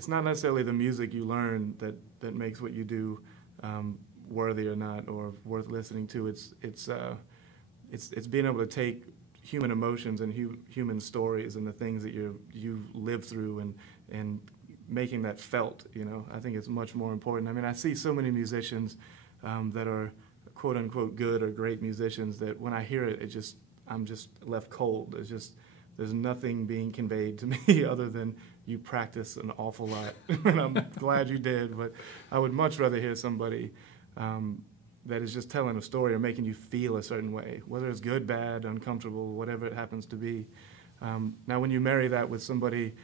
it's not necessarily the music you learn that makes what you do worthy or not, or worth listening to. It's being able to take human emotions and human stories and the things that you live through and making that felt. I think it's much more important. I mean, I see so many musicians that are quote unquote good or great musicians that when I hear it, I'm just left cold. There's nothing being conveyed to me other than you practice an awful lot. And I'm glad you did, but I would much rather hear somebody that is just telling a story or making you feel a certain way, whether it's good, bad, uncomfortable, whatever it happens to be. Now, when you marry that with somebody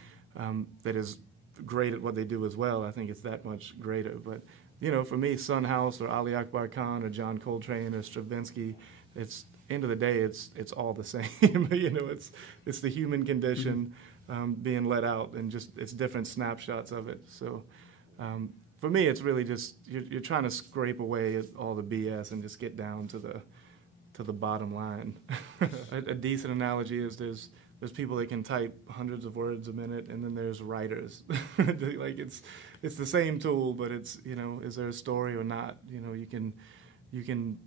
that is great at what they do as well, I think it's that much greater. But, for me, Son House or Ali Akbar Khan or John Coltrane or Stravinsky, end of the day, it's all the same. It's the human condition being let out, and it's different snapshots of it. So for me, it's really just you're trying to scrape away at all the BS and just get down to the bottom line. A decent analogy is there's people that can type hundreds of words a minute, and then there's writers. Like it's the same tool, but it's is there a story or not? You can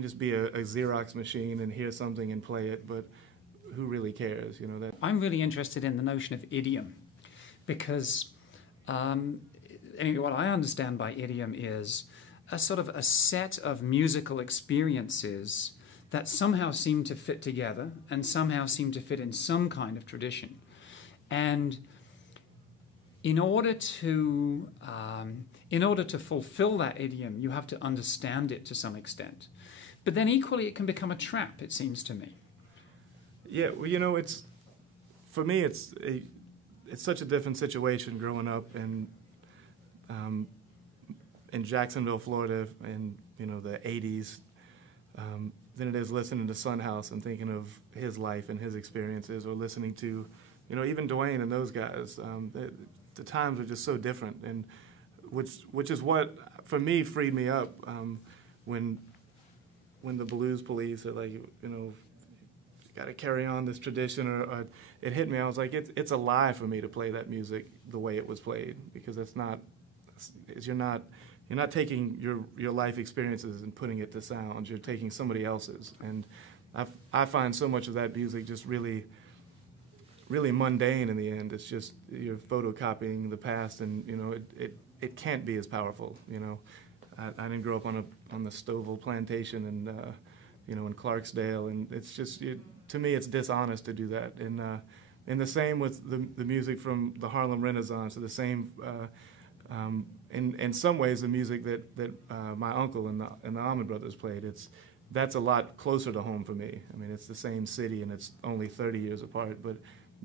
just be a Xerox machine and hear something and play it, but who really cares? That. I'm really interested in the notion of idiom, because what I understand by idiom is a sort of a set of musical experiences that somehow seem to fit together and somehow seem to fit in some kind of tradition. And in order to fulfill that idiom, you have to understand it to some extent. But then equally, it can become a trap, it seems to me. Yeah, well, for me, it's such a different situation growing up in Jacksonville, Florida, in the '80s, than it is listening to Son House and thinking of his life and his experiences, or listening to, even Dwayne and those guys. The times are just so different, and which is what for me freed me up when the Blues Police are like, got to carry on this tradition, or it hit me. I was like, it's a lie for me to play that music the way it was played, because you're not taking your life experiences and putting it to sound. You're taking somebody else's, and I find so much of that music just really, really mundane in the end. It's just you're photocopying the past, and it can't be as powerful. I didn't grow up on the Stovall plantation and in Clarksdale, and it's just to me it's dishonest to do that. And the same with the music from the Harlem Renaissance, or the same in some ways the music that my uncle and the Allman Brothers played. That's a lot closer to home for me. I mean, it's the same city and it's only 30 years apart, but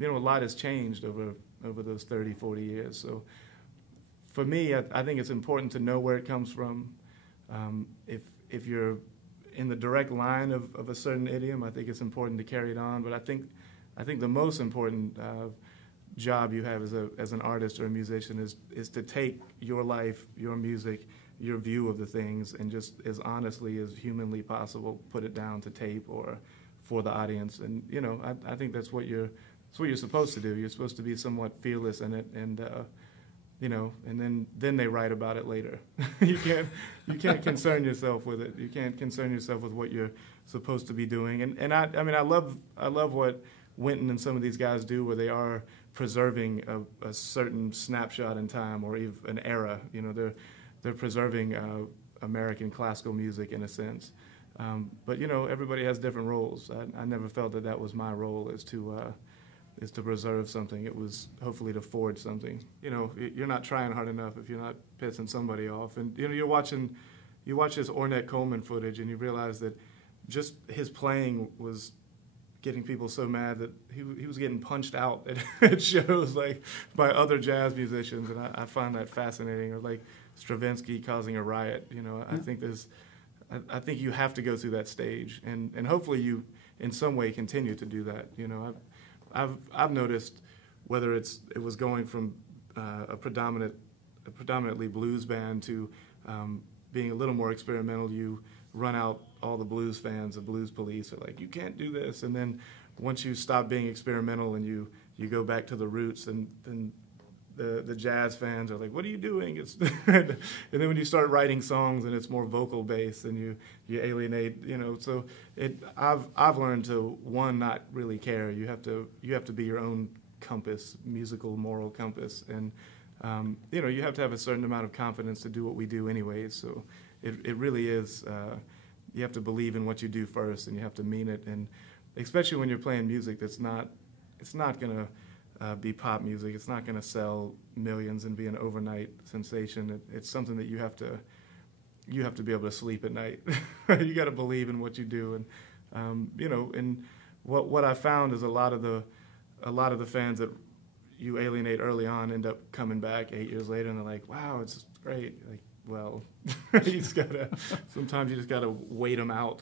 a lot has changed over those 30, 40 years. So for me, I think it's important to know where it comes from. If you're in the direct line of a certain idiom, I think it's important to carry it on. But I think the most important job you have as an artist or a musician is to take your life, your music, your view of the things, and just as honestly as humanly possible put it down to tape or for the audience. And I think that's what you're supposed to do. You're supposed to be somewhat fearless in it, and and then they write about it later. You can't concern yourself with it. You can't concern yourself with what you're supposed to be doing. And I love what Wynton and some of these guys do, where they are preserving a certain snapshot in time, or even an era. They're preserving American classical music in a sense. But everybody has different roles. I never felt that was my role, is to preserve something. It was hopefully to forge something. You're not trying hard enough if you're not pissing somebody off. And you watch this Ornette Coleman footage, and you realize that just his playing was getting people so mad that he was getting punched out at shows, like, by other jazz musicians, and I find that fascinating. Or like Stravinsky causing a riot. I think you have to go through that stage, and hopefully you in some way continue to do that. I've noticed whether it was going from a predominantly blues band to being a little more experimental. You run out all the blues fans, the Blues Police are like, you can't do this. And then once you stop being experimental and you go back to the roots, and then the jazz fans are like, "What are you doing?" It's and then when you start writing songs and it's more vocal based, and you alienate, So I've learned to, one, not really care. You have to be your own compass, musical moral compass, and you have to have a certain amount of confidence to do what we do anyways. So it really is. You have to believe in what you do first, and you have to mean it, and especially when you're playing music it's not gonna be pop music. It's not going to sell millions and be an overnight sensation. It's something that you have to be able to sleep at night. You got to believe in what you do, and and what I found is a lot of the fans that you alienate early on end up coming back 8 years later, and they're like, "Wow, it's great." Like, well, sometimes you just gotta wait them out.